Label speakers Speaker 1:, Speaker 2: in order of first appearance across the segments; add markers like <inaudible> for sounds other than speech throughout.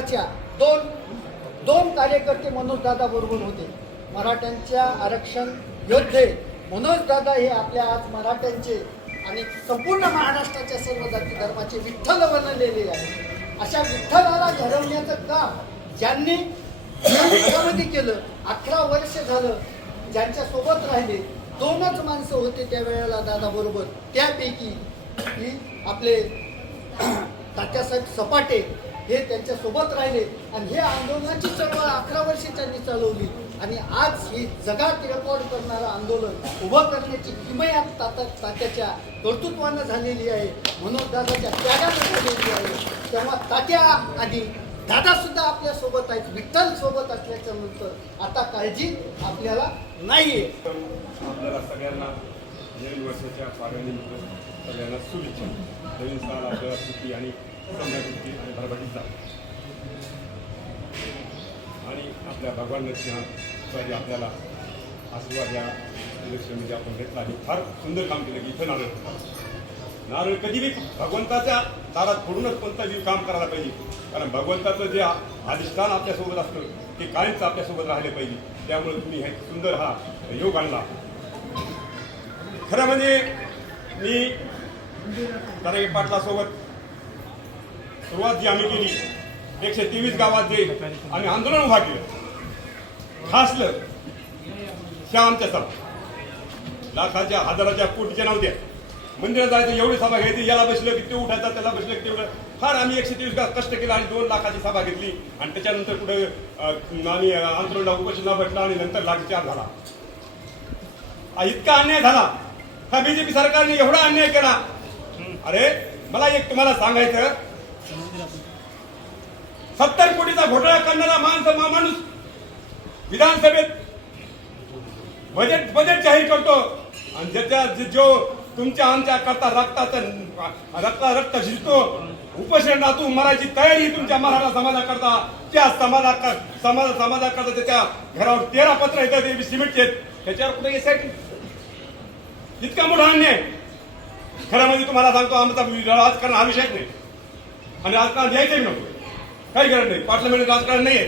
Speaker 1: च्या दोन दोन कार्यकर्ते मनोजदादा बरोबर होते. मराठ्यांच्या आरक्षण योद्धे मनोजदादा हे आपल्या आज मराठ्यांचे आणि संपूर्ण महाराष्ट्राच्या सर्व जाती धर्माचे विठ्ठल बनलेले आहे अशा विठ्ठलाला घडवण्याचं काम ज्यांनी या केलं अकरा वर्ष झालं ज्यांच्या सोबत राहिले दोनच माणसं होते त्यावेळेला दादा बरोबर. त्यापैकी आपले <clears throat> तात्यासाहेब सपाटे हे त्यांच्यासोबत राहिले आणि हे आंदोलनाची चळवळ अकरा वर्षे त्यांनी चालवली. आणि आज ही जगात रेकॉर्ड करणारं आंदोलन उभं करण्याची किमया ताता तात्याच्या कर्तृत्वानं झालेली आहे. म्हणून दादाच्या त्यागानं झालेली आहे. तेव्हा तात्या आणि दादा सुद्धा आपल्यासोबत आहेत. विठ्ठल सोबत असल्याच्या नंतर आता काळजी आपल्याला नाहीये.
Speaker 2: आपल्याला सगळ्यांना नवीन वर्षाच्या सगळ्यांना शुभेच्छा. नवीन साल आपल्याला सुखी आणि समृद्धी आणि आणि आपल्या भगवान नरसिंहासाठी आपल्याला आशीर्वाद या इलेक्शनमध्ये आपण घेतला आणि फार सुंदर काम केलं की इथं नारळ नारळ कधी बी भगवंताच्या दारात फोडूनच कोणतं जीव काम करायला पाहिजे. कारण भगवंताचं जे अधिष्ठान आपल्यासोबत असतं ते कायमच आपल्यासोबत राहिले पाहिजे. त्यामुळे तुम्ही हे सुंदर हा योग आणला. खरं म्हणजे मी तारगे पाटलासोबत सुरुवात जी आम्ही केली एकशे तेवीस गावात जे आम्ही आंदोलन उभा केलं खासलं त्या आमच्या सभा. लाखाच्या हजाराच्या कोटीच्या नव्हत्या. मंदिरात जायचं एवढी सभा घ्यायची याला बसलं की ते उठायचा त्याला बसलं की तेवढं. फार आम्ही एकशे तेवीस गाव कष्ट केलं आणि दोन लाखाची सभा घेतली. आणि त्याच्यानंतर कुठे आम्ही आंदोलनाला उपोषणला बसला आणि नंतर लाठीचार झाला. हा इतका अन्याय झाला. हा बीजेपी सरकारने एवढा अन्याय केला. अरे मला एक तुम्हाला सांगायचं सत्तर कोटीचा घोटाळा करणारा माणसं मा- माणूस विधानसभेत बजेट बजेट जाहीर करतो. आणि ज्याच्या जो तुमच्या आमच्या करता रक्ताचं रक्ता रक्त झिजतो उपोषणातून मरायची तयारी तुमच्या मराठा समाजाकरता त्या समाजा समाज समाजाकरता त्याच्या घरावर तेरा पत्र येतात ते सिमेंटचे त्याच्यावर कुठे इतका मोठा अन्याय. खरं म्हणजे तुम्हाला सांगतो आमचा राजकारण हा विषयच नाही. आणि राजकारण द्यायचंही नको काही गरज नाही. पार्लमेंट राजकारण नाही आहे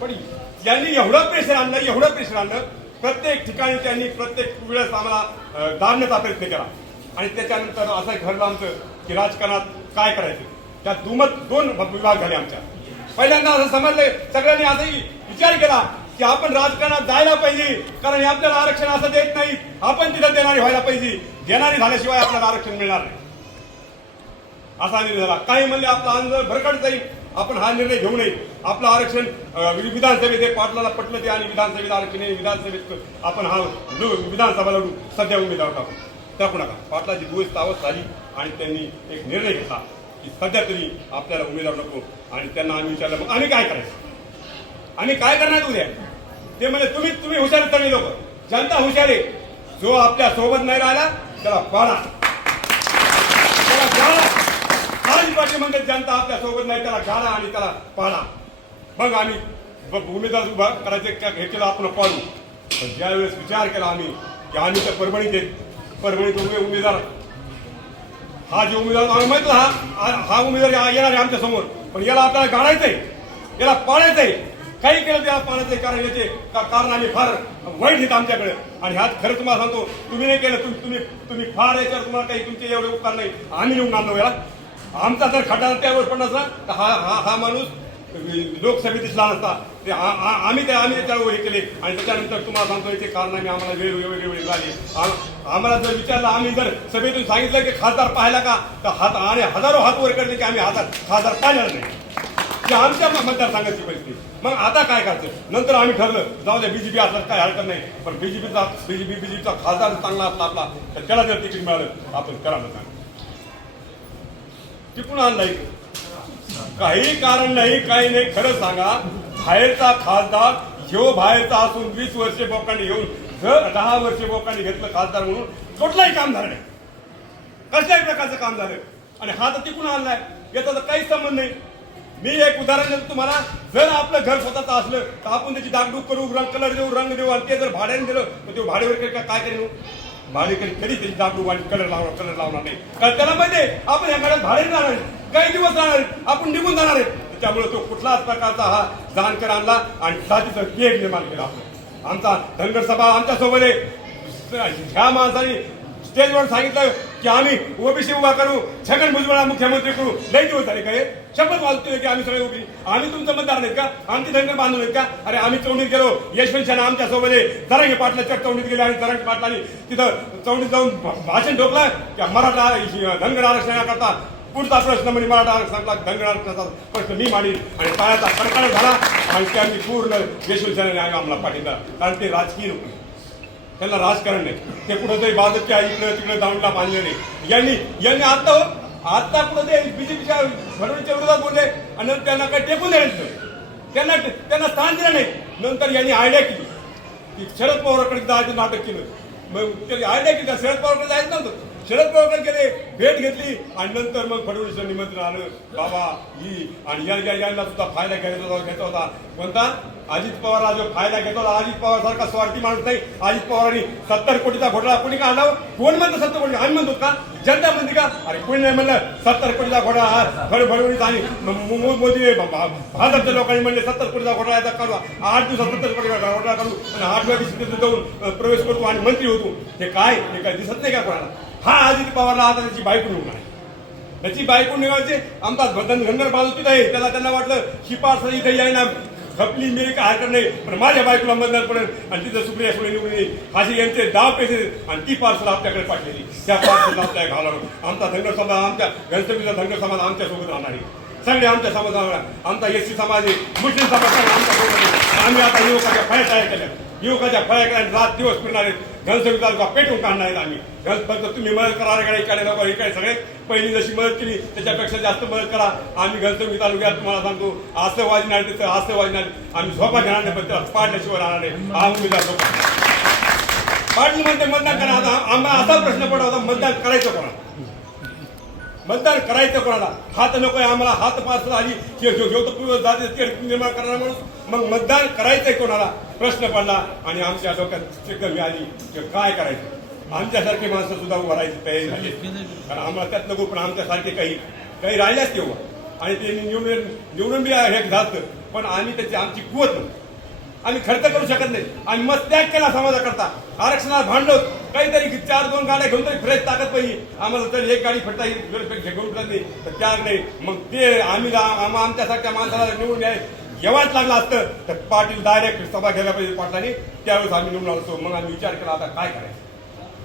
Speaker 2: पण यांनी एवढं प्रेशर आणलं एवढं प्रेशर आणलं प्रत्येक ठिकाणी त्यांनी प्रत्येक वेळेस आम्हाला दाबण्याचा प्रयत्न केला. आणि त्याच्यानंतर असं घडलं आमचं की राजकारणात काय करायचं? त्यात दुमत दोन विभाग झाले आमच्या. पहिल्यांदा असं समजलं सगळ्यांनी असंही विचार केला की आपण राजकारणात जायला पाहिजे कारण आपल्याला आरक्षण असं देत नाही आपण तिथं देणारी व्हायला पाहिजे. देणारी झाल्याशिवाय आपल्याला आरक्षण मिळणार नाही. असा निर्णय झाला. काही म्हणले आपला आंदोलन भरकट जाईल. आपण हा निर्णय घेऊ नये. आपलं आरक्षण विधानसभेत हे पाटलाला पटलं ते आणि विधानसभेत आरक्षण विधानसभेत आपण हा विधानसभा लढू सध्या उमेदवार टाकू. टाकू नका. पाटलाची दुवेस तावत झाली आणि त्यांनी एक निर्णय घेतला की सध्या तरी आपल्याला उमेदवार नको आणि त्यांना आम्ही विचारलं मग आम्ही काय करायचं? आम्ही काय करणार उद्या? ते म्हणजे तुम्ही तुम्ही हुशार तरी लोक. जनता हुशार आहे. जो आपल्यासोबत नाही राहिला त्याला पाडा त्याला गाळा आज पाठी म्हणते जनता आपल्यासोबत नाही त्याला गाळा आणि त्याला पाडा. मग आम्ही ब- उमेदवार उभा करायचे हे केलं आपण पाडू. पण ज्यावेळेस विचार केला आम्ही की आम्ही त्या परभणीत आहेत परभणीत उभे उमेदवार. हा जो उमेदवार आम्ही माहिती हा हा- उमेदवार येणार आहे आमच्यासमोर. पण याला आपल्याला गाडायचंय. याला पाडायचंय. काही केलं ते पाडायचंय कारण याचे का- कारण आम्ही फार वाईट येत आमच्याकडे. आणि ह्यात खरं तुम्हाला सांगतो तुम्ही नाही केलं तुम्ही तुम्ही तुम्ही फार याच्यावर तुम्हाला काही तुमचे एवढे उपकार नाही. आम्ही निवडून आणलो याला. आमचा जर खटा त्यावर पडला असता तर हा हा हा माणूस लोकसभेत दिसला नसता ते आम्ही ते आम्ही त्यावर हे केले. आणि त्याच्यानंतर तुम्हाला सांगतो ते कारण आम्ही आम्हाला वेळ वेगळी वेळ आली आम्हाला जर विचारलं आम्ही जर सभेतून सांगितलं की खासदार पाहिला का तर हात आणि हजारो हात वर करले की आम्ही हजार खासदार पाहिला नाही. ते आमच्या मतदारसंघाची परिस्थिती. मग आता काय करायचं? नंतर आम्ही ठरलं जाऊ द्या बीजेपी असलं काय हरकत नाही. पण बीजेपीचा बीजेपी बीजेपीचा खासदार चांगला असला आपला तर त्याला जर तिकीट मिळालं आपण करायला सांग टिकून आणलाय. काही कारण नाही काही नाही. खरं सांगा बाहेरचा खासदार ह्यो बाहेरचा असून वीस वर्षे बोकांनी घेऊन जर दहा वर्षे बोकांनी घेतलं खासदार म्हणून कुठलंही काम झालं नाही. कसल्याही प्रकारचं काम झालं. आणि हा तर टिकून आणलाय. याचा तर काहीच संबंध नाही. मी एक उदाहरण देतो तुम्हाला. जर आपलं घर स्वतःचं असलं तर आपण त्याची डागडूग करू रंग कलर देऊ रंग देऊ आणि ते जर भाड्याने दिलं तर ते भाडेवर काय काय करेन? भाडेकरी कधी तरी दाबडू आणि कलर लावणार कलर लावणार नाही. कारण त्याला माहिती आहे, आपण या घरात भाडे राहणार काही दिवस राहणार आपण निघून जाणार आहे. त्यामुळे तो कुठलाच प्रकारचा हा जाणकर आणला आणि जातीचं केक निर्माण केला आपण. आमचा धनगर सभा आमच्यासोबत आहे. ह्या माणसाने स्टेजवर सांगितलं की आम्ही ओबीसी उभा करू छगन भुजबळला मुख्यमंत्री करू. लई दिवस झाले काय शपथ वाजतोय की आम्ही सगळे उभी. आम्ही तुमचं मतदार नाहीत का? आमचे धनगर बांधून आहेत का? अरे आम्ही चौंडीत गेलो. यशवंत शाह आमच्यासोबत आहे. पाटलाच्या चौंडीत गेले आणि तरंगे पाटलाने तिथं चौंडीत जाऊन भाषण ठोकलं. की मराठा धनगड आरक्षणाकरता पुढचा प्रश्न म्हणजे मराठा आरक्षणाचा धनगड आरक्षणाचा प्रश्न मी मांडील आणि पायाचा कडकड झाला. आणि त्यांनी पूर्ण यशवंत शाहने आम्हाला पाठिंबा. कारण ते राजकीय लोक त्यांना राजकारण नाही. ते कुठंतरी बाजूच्या इकडं तिकडे दांडला बांधले नाही यांनी यांनी आता हो, आता कुठं ते बीजेपीच्या फडणवीसच्या विरोधात बोलले आणि नंतर त्यांना काही टेकून द्यायचं त्यांना त्यांना स्थान दिलं नाही. नंतर यांनी आयडिया केली. की शरद पवारकडे जायचं नाटक केलं. मग त्याची आयडिया केली. शरद पवारकडे जायचं नव्हतं. शरद पवारकडे गेले भेट घेतली आणि नंतर मग फडणवीसचं निमंत्रण आलं. बाबा ही आणि या- यांना सुद्धा फायदा घ्यायचा होता घ्यायचा होता. कोणता? अजित पवारला जो फायदा घेतो अजित पवार सारखा स्वार्थी माणूस नाही. अजित पवारांनी सत्तर कोटीचा घोटाळा कोणी काढला? कोण म्हणतं सत्तर कोटी आम्ही म्हणतो का? जनता म्हणते का? अरे कोणी नाही म्हणलं. सत्तर कोटीचा घोटाळा हा फड आणि मोदी भाजपच्या लोकांनी म्हणले सत्तर कोटीचा घोटाळा याचा काढवा. आठ दिवसात सत्तर कोटीचा घोटाळा काढू. आणि आठ वेळा जाऊन प्रवेश करतो आणि मंत्री होतो. हे काय? हे काय दिसत नाही का कोणाला? हा अजित पवारला आता त्याची बायको निवडून आहे त्याची बायको निघायचे आमचा धनगर बाजू आहे. त्याला त्यांना वाटलं शिपार इथे यायना. खपली मी काय हरकत नाही. पण माझ्या बायकोला मतदान पडेल. आणि तिथं सुप्रिया सुळे निवडून येईल. असे यांचे दहा पैसे आणि ती पार्सल आपल्याकडे पाठवली त्या पार्सल आपल्या घालावं. आमचा धनगर समाज आमच्या गणपतीचा धनगर समाज आमच्यासोबत राहणार आहे. सगळे आमच्या समाजाला आमचा एस सी समाज आहे. मुस्लिम समाज आमच्यासोबत आम्ही आता युवकाच्या फायदा आहे केल्या. युवकाच्या फळ्याकडे रात दिवस फिरणार आहेत घनसंगी तालुका पेटून काढणार आहेत आम्ही. घन फक्त तुम्ही मदत करा इकडे इकडे नको इकडे सगळे. पहिली जशी मदत केली त्याच्यापेक्षा जास्त मदत करा. आम्ही घनसंगी तालुक्यात तुम्हाला सांगतो असं वाजणार तिथं असं वाजणार. आम्ही झोपा घेणार नाही पण त्याला पाडल्याशिवाय राहणार नाही. हा उमेदवार झोपा. पाडली म्हणते मतदान करा. आता आम्हाला असा प्रश्न पडला होता मतदान करायचं कोणा मतदान करायचं कोणाला? हात नको आहे आम्हाला हात पासून आली की ते निर्माण करणार माणूस. मग मतदान करायचंय कोणाला? प्रश्न पडला आणि आमच्या डोक्यात चिकन मिळाली. की काय करायचं? आमच्यासारखे माणसं सुद्धा उभं राहायची तयारी झाली कारण आम्हाला त्यात नको पण आमच्यासारखे काही काही राहिल्याच तेव्हा आणि ते निवडून निवडून बी हे झालं पण आम्ही त्याची आमची कुवत नव्हती आम्ही खर्च करू शकत नाही. आणि मग त्याग केला समाजाकरता. आरक्षणात भांडवत काहीतरी चार दोन गाड्या घेऊन तरी फ्रेश ताकद पाहिजे आम्हाला तरी एक गाडी फटता येईल घेऊन नाही तर त्याग नाही. मग ते आम्ही आमच्यासारख्या माणसाला निवडून घ्याय जेव्हाच लागलं असतं. तर पाटील डायरेक्ट सभा घ्यायला पाहिजे पाटलाने. त्यावेळेस आम्ही निवडून असतो मग आम्ही विचार केला आता काय करायचं?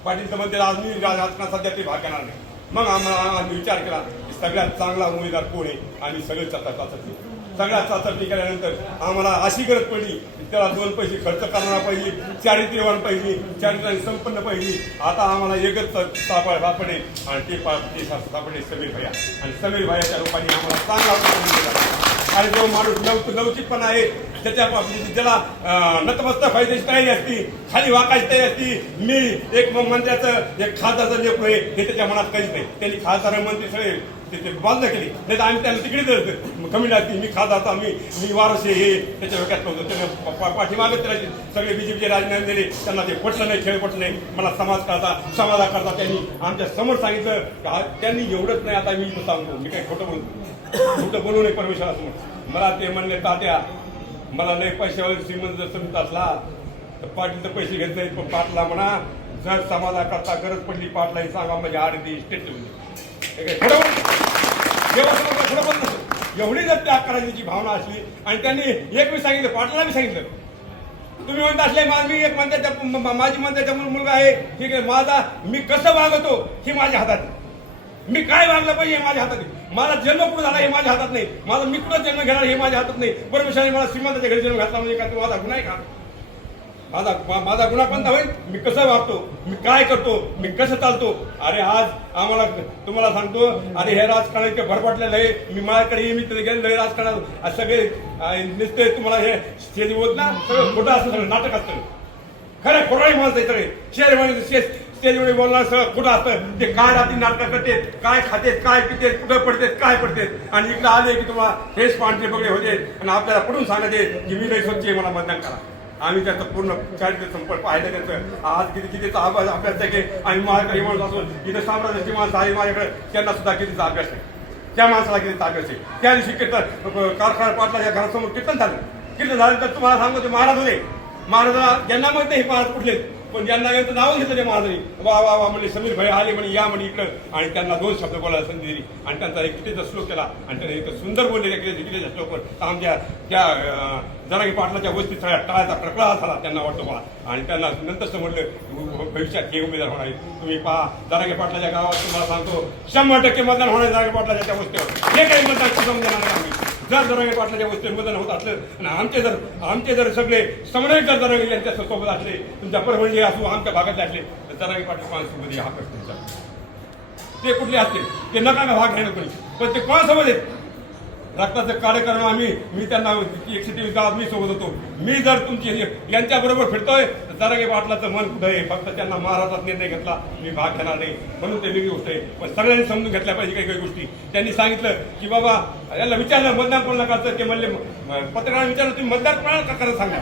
Speaker 2: पाटील म्हणते आज मी राजकारणात सध्या ते भाग घेणार नाही. मग आम्हाला आम्ही विचार केला की सगळ्यात चांगला उमेदवार कोण आहे? आणि सगळे चाचणी सगळ्या सगळ्यात चाचणी केल्यानंतर आम्हाला अशी गरज पडली त्याला दोन पैसे खर्च करणारा पाहिजे चारित्र्यवान पाहिजे चारित्र्याने संपन्न पाहिजे. आता आम्हाला एकच सापड सापडे आणि ते पा ते सापडे समीर भैया. आणि समीर भैयाच्या लोकांनी आम्हाला चांगला आणि जो माणूस लव लवचिकपणा आहे त्याच्या ज्याला अं, नतमस्तक तयारी असती खाली वाकायची तयारी असती. मी एक मंत्र्याचं एक खासदारचं लेकरू आहे हे त्याच्या मनात काहीच नाही. त्यांनी खासदार मंत्री सगळे ते ते केली. नाही तर आम्ही त्यांना तिकडे धरतो. कमी असती मी खासदार मी मी वारस हे त्याच्या डोक्यात नव्हतं त्यानं पाठीमागे त्याला सगळे बीजेपीचे राजीनामे दिले. त्यांना ते पटलं नाही खेळ पटलं नाही. मला समाज करता समाजाकरता त्यांनी आमच्यासमोर सांगितलं की त्यांनी एवढंच नाही आता मी सांगतो. मी काही खोटं बोलतो खोटं बोलू नये परमेश्वरासमोर. मला ते म्हणले तात्या मला नाही पैशावर श्रीमंत जर समित असला तर पाटील तर पैसे घेत नाहीत पण पाटला म्हणा जर समाजाकरता गरज पडली पाटला सांगा म्हणजे आड दी स्टेट देवासमोर काय खोटं नसतं. एवढी जर त्याग करायची भावना असली आणि त्यांनी एक मी सांगितलं पाटलाला मी सांगितलं. तुम्ही म्हणता असले मी एक मंत्र्याच्या माझी मंत्र्याचा मुल- मुलगा आहे ठीक आहे माझा मी कसं वागतो हे माझ्या हातात मी काय वागलं पाहिजे हे माझ्या हातात माझा मला जन्म कुठं झाला हे माझ्या हातात नाही. माझा मी कुठं जन्म घेणार हे माझ्या हातात नाही. परमेश्वराने मला श्रीमंताच्या घरी जन्म घातला म्हणजे का तो माझा गुन्हा आहे का? माझा माझा गुन्हा कोणता होईल. मी कसं वागतो? मी काय करतो? मी कसं चालतो? अरे आज आम्हाला तुम्हाला सांगतो अरे हे राजकारण इतके भरपटलेलं आहे. मी माझ्याकडे मी तिथे गेलेलो आहे राजकारण सगळे नुसते तुम्हाला हे स्टेज होत ना सगळं खोटं असतं सगळं नाटक असतं. खरं खोटाही माणसं आहे सगळे. शेअर म्हणजे स्टेजमध्ये म्हणजे बोलणार सगळं कुठं असतं. ते काय रात्री नाटकं करते काय खाते काय पिते कुठं पडते काय पडते आणि इकडे आले की तुम्हाला हेच पांढरे बघले होते. आणि आपल्याला पडून सांगायचे की मी नाही स्वच्छ मला मतदान करा. आम्ही त्याचं पूर्ण चारित्र्य संपर्क पाहिलं त्याचं. आज किती कितीचा अभ्यास अभ्यास आहे की? आणि माझ्याकडे माणूस असून इथं साम्राज्याची माणसं आहे माझ्याकडे. त्यांना सुद्धा कितीचा अभ्यास आहे? त्या माणसाला किती ताब्यात आहे? त्या दिवशी कीर्तन कारखाना या घरासमोर कीर्तन झालं. कीर्तन तर तुम्हाला सांगतो महाराज होते. महाराज ज्यांना माहीत नाही हे महाराज कुठले पण ज्यांना यांचं नाव घेतलं ते महाराजांनी. वा वा वा म्हणजे समीर भाई आले म्हणे या म्हणे इकडं. आणि त्यांना दोन शब्द बोलायला संधी दिली. आणि त्यांचा एक कितीचा श्लोक केला. आणि त्याने एक सुंदर बोलले त्या कितीच्या श्लोकवर आमच्या त्या अं, पाटलाच्या गोष्टी सगळ्या टाळायचा प्रकळा झाला त्यांना वाटतो मला आणि त्यांना नंतर समजलं भविष्यात हे उमेदवार होणार आहे. तुम्ही पहा जरांगे पाटलाच्या गावात तुम्हाला सांगतो शंभर टक्के मतदान होणार आहे पाटलाच्या त्या गोष्टीवर हे काही मतदान शिकवून देणार नाही आम्ही. जर जरांगे पाटलाच्या गोष्टी मतदान होत असलं आणि आमचे जर आमचे जर सगळे समन्वय जर जरांगे यांच्या सोबत असले तुमच्या परभणी असो आमच्या भागातले असले तर जरांगे पाटील कोणासोबत हा प्रश्न ते कुठले असतील? ते नका भाग घेणं कोणी. पण ते कोणासोबत आहेत? रक्ताचं कार्यक्रम आम्ही मी त्यांना एकशे तेवीस गावात मी सोबत होतो. मी जर तुमची यांच्याबरोबर फिरतोय तर जरांगे पाटलाचं मन कुठं आहे? फक्त त्यांना महाराष्ट्रात निर्णय घेतला मी भाग घेणार नाही. म्हणून ते वेगळी गोष्ट आहे. पण सगळ्यांनी समजून घेतल्या पाहिजे काही काही गोष्टी. त्यांनी सांगितलं की बाबा याला विचारलं मतदान कोणाला करायचं? ते म्हणले पत्रकारांना विचारलं तुम्ही मतदान कोणाला का सांगा?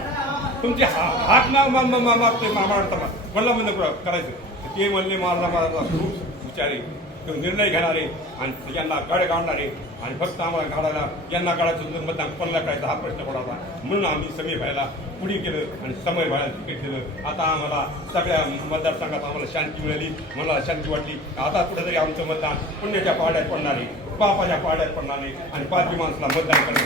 Speaker 2: तुमचे हा- हात नाव मा- मा- मा- महाराष्ट्राला म्हणलं म्हणलं करायचं. ते म्हणले महाराजा महाराजा खूप विचारे तो निर्णय घेणारे आणि यांना गड काढणारे आणि फक्त आम्हाला काढायला यांना काढायचं मतदान कोणाला काय हा प्रश्न पडावा. म्हणून आम्ही समय व्हायला पुढे केलं आणि समय व्हायला तिकडे दिलं. आता आम्हाला सगळ्या मतदारसंघात आम्हाला शांती मिळाली. मला शांती वाटली. आता कुठेतरी आमचं मतदान पुण्याच्या पाड्यात पडणार आहे. बापाच्या पाड्यात पडणार नाही आणि पाचवी माणसाला मतदान करणं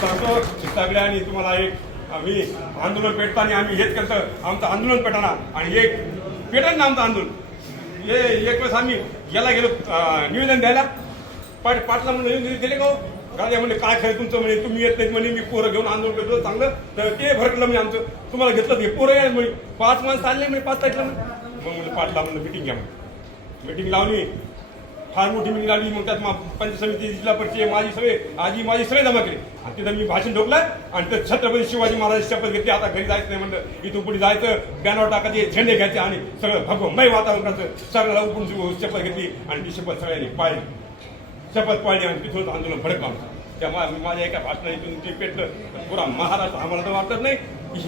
Speaker 2: सांगतो सगळ्यांनी तुम्हाला एक आम्ही आंदोलन पेटताना आम्ही हेच करतो आमचं आंदोलन पेटाना आणि एक पेटन ना आमचं आंदोलन. हे एक वेळेस आम्ही याला गेलो निवेदन द्यायला. पाट पाटला म्हणून निवेदन दिले का हो? राजा म्हणजे काय खरं तुमचं? म्हणे तुम्ही येत नाही म्हणे मी पोरं घेऊन आंदोलन करतो. चांगलं. तर ते भरकलं म्हणजे आमचं. तुम्हाला घेतलं ते पोरं या म्हणे. पाच माणसं आले म्हणे पाच तारखेला म्हणे. मग म्हणजे पाटला म्हणलं मिटिंग घ्या म्हणे. मिटिंग लावली. फार मोठी मिटिंग लागली म्हणतात मग पंचायत समिती जिल्हा परिषद माझी सगळे आजी माझी सगळे जमा केले. आणि तिथं मी भाषण ठोकलं आणि तर छत्रपती शिवाजी महाराज शपथ घेतली. आता घरी जायचं नाही म्हणलं. इथून पुढे जायचं बॅनर टाकायचे झेंडे घ्यायचे आणि सगळं भगवमय वातावरणाचं करायचं सगळ्याला उठून शपथ घेतली आणि ती शपथ सगळ्यांनी पाळली. शपथ पाळली आणि तिथून आंदोलन भडक आमचं. त्या माझ्या एका भाषणातून ते पेटलं. पुरा महाराष्ट्र आम्हाला तर वाटत नाही.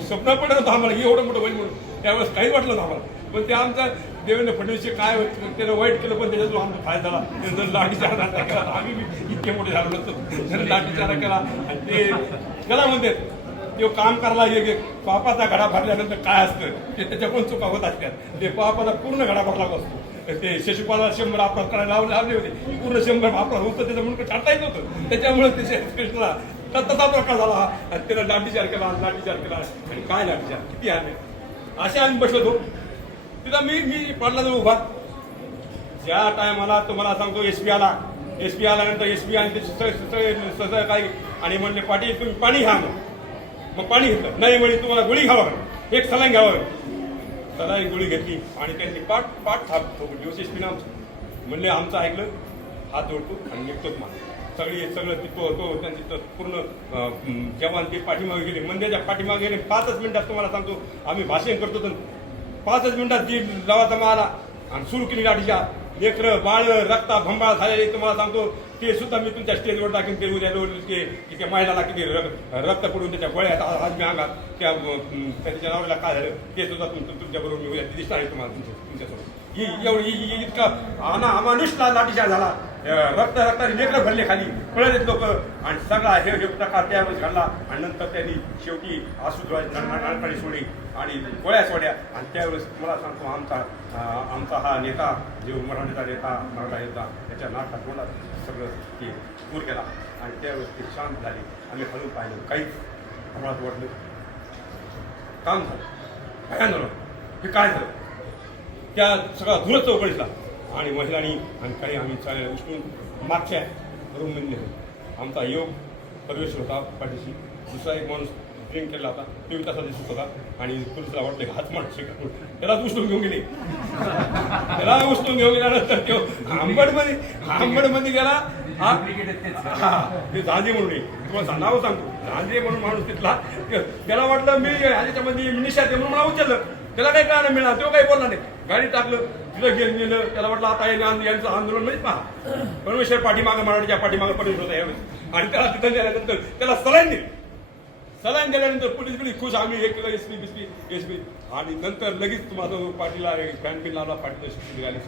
Speaker 2: स्वप्न पडत होतं आम्हाला. एवढं मोठं होईल म्हणून. त्यावेळेस काहीच वाटलं होतं आम्हाला. पण ते आमचं देवेंद्र फडणवीसचे काय त्यानं वाईट केलं पण त्याच्यातून आमचा फायदा झाला त्यानं जर लाठीचार केला आम्ही इतके मोठे झालो नसतो. त्यानं लाठीचार केला आणि ते त्याला म्हणते तो काम करायला एक एक पापाचा घडा भरल्यानंतर काय असतं? ते त्याच्याकडून चुका होत असतात. ते पापाचा पूर्ण घडा भरला असतो. ते शशिपाला शंभर अपराध करायला लावले लावले होते. पूर्ण शंभर अपराध होतं त्याचं म्हणून टाळता येत नव्हतं. त्याच्यामुळे ते कृष्णाला तसा प्रकार झाला. आणि त्याला लाठीचार केला लाठीचार केला. आणि काय लाठीचार किती आले असे आम्ही बसलो होतो. तिथं मी मी पडला जाऊ उभा. ज्या टायमाला तुम्हाला सांगतो एस पी आला. एस पी आल्यानंतर एस पी आणि ते सगळे काही आणि म्हणले पाटील तुम्ही पाणी घ्या मग. मग पाणी घेतलं. नाही म्हणे तुम्हाला गोळी घ्यावं एक सलाईन घ्यावं त्याला गोळी घेतली आणि त्यांनी पाठ पाठ थाप ठोकली एस पी आमचं म्हणले आमचं ऐकलं. हात जोडतो आणि निघतो मग सगळी सगळं तिथं तो त्यांची पूर्ण जवान ते पाठीमागे गेले. मंदिराच्या पाठीमागे गेले. पाचच मिनिटात तुम्हाला सांगतो. आम्ही भाषण करतो तर पाचच मिनिटात जी लवाचा मारा आणि सुरू केली गाठीच्या. लेकरं बाळ रक्ता भंबाळ झालेले तुम्हाला सांगतो ते सुद्धा मी तुमच्या स्टेजवर टाकेन. ते उद्या ते की त्या महिलाला किती रक्त रक्त पडून त्याच्या गोळ्यात आज मी अंगात त्या त्याच्या नवऱ्याला काय झालं ते सुद्धा तुमच्याबरोबर मी उद्या दिसणार आहे तुम्हाला तुमच्या तुमच्यासोबत. ही एवढी इतका इतकं आना अमानुष लाठीचा झाला. रक्त रक्ताने लेकरं भरले खाली. पळत लोक. आणि सगळा हे हे प्रकार त्यावेळेस घडला. आणि नंतर त्यांनी शेवटी आसू नानकाळी सोडली. आणि गोळ्या सोड्या. आणि त्यावेळेस मला सांगतो आमचा आमचा हा नेता जो मराठीचा नेता मराठा योद्धा त्याच्या नाकात तोंडात सगळं ते दूर केला. आणि त्यावेळेस ते शांत झाले. आम्ही हलून पाहिलं. काहीच आम्हाला वाटलं काम झालं. काय झालं. हे काय झालं? त्या सगळा धुरच चौकडीला आणि महिलांनी आणि काही आम्ही चालेल उचलून मागच्या रूममध्ये नेलं. आमचा योग परमेश्वर होता पाठीशी. दुसरा एक माणूस ड्रिंक केला होता. तो तसा दिसत होता? आणि पोलिसला वाटले हात माणूस त्यालाच उचलून घेऊन गेले. त्याला उचलून घेऊन गेल्यानंतर तो आंबडमध्ये आंबडमध्ये गेला. हा ते झांजे म्हणून तुम्हाला नाव सांगतो. झांजे म्हणून माणूस तिथला. त्याला वाटलं मी ह्याच्यामध्ये मिनिशात म्हणून मला उचललं. त्याला काही कारण मिळणार तो काही बोलला नाही. गाडी टाकलं तिथं गेलं गेलं. त्याला वाटलं आता हे यांचं आंदोलन म्हणजे पहा. परमेश्वर पाठीमागं मराठीच्या पाठीमागं परमेश्वर होता यावेळेस. आणि त्याला तिथं गेल्यानंतर त्याला सलाईन दिली. सलाईन दिल्यानंतर पोलीस बिलीस खुश आम्ही एक केलं एसपी बिस्पी एसपी आणि नंतर लगेच तुम्हाला पाटीला फॅन पिन लावला पाटीला शिक्षण निघाली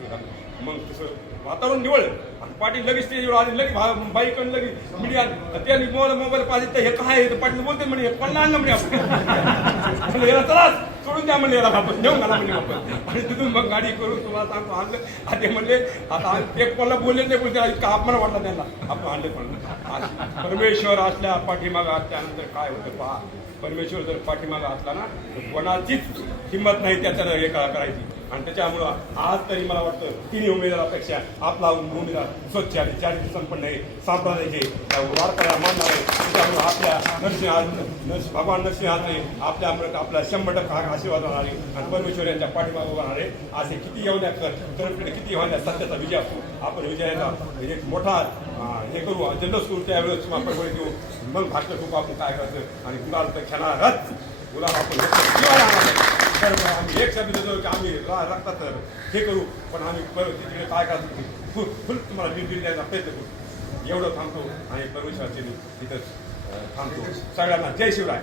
Speaker 2: मग तसं वातावरण निवळ. आणि पाटील लगेच स्टेजवर आले लगेच भा- बाईकडून लगेच मीडिया. त्यांनी मोबाईल मोबाईल पाहिजे तर हे काय आहे? पाटील बोलते म्हणे हे कोणाला आणलं म्हणे आपण? म्हणलं, याला चला सोडून द्या म्हणले याला आपण देऊन घाला म्हणजे आपण. आणि तिथून मग गाडी करून तुम्हाला सांगतो आणलं आणि ते म्हणले आता एक ते कोणाला बोलले नाही बोलते इतका अपमान वाटला त्यांना. आपण आणले पण. परमेश्वर असल्या पाठीमागं असल्यानंतर काय होतं पहा. परमेश्वर जर पाठीमागं असला ना कोणाचीच हिंमत नाही त्याच्यानं हे करायची. आणि त्याच्यामुळं आज तरी मला वाटतं तिन्ही उमेदवारापेक्षा आपला उमेदवार स्वच्छ आणि चारित्र संपन्न आहे. सांप्रदायाचे वारकऱ्या मानणार आहे त्याच्यामुळं आपल्या नरसिंह नरसिंह भगवान नरसिंहाचे आपल्या अमृत आपला शंभर टक्का हा आशीर्वाद राहणार आहे. आणि परमेश्वर यांच्या पाठीमागे राहणार आहे. असे किती येऊन द्या तरकडे किती येऊन द्या सत्याचा विजय असतो. आपण विजयाचा म्हणजे एक मोठा हे करू. जल्लोष करू. त्यावेळेस आपण वेळ देऊ मग भाष्य खूप आपण काय करायचं? आणि गुलाल तर खेळणारच. गुलाल आपण तर आम्ही एक शब्द देतो की आम्ही रा- रक्तात हे करू पण आम्ही परत तिकडे काय करतो फुल फुल तुम्हाला निर्बिल द्यायचा प्रयत्न करू. एवढं थांबतो आणि परमेश्वराचे तिथं थांबतो. सगळ्यांना जय शिवराय.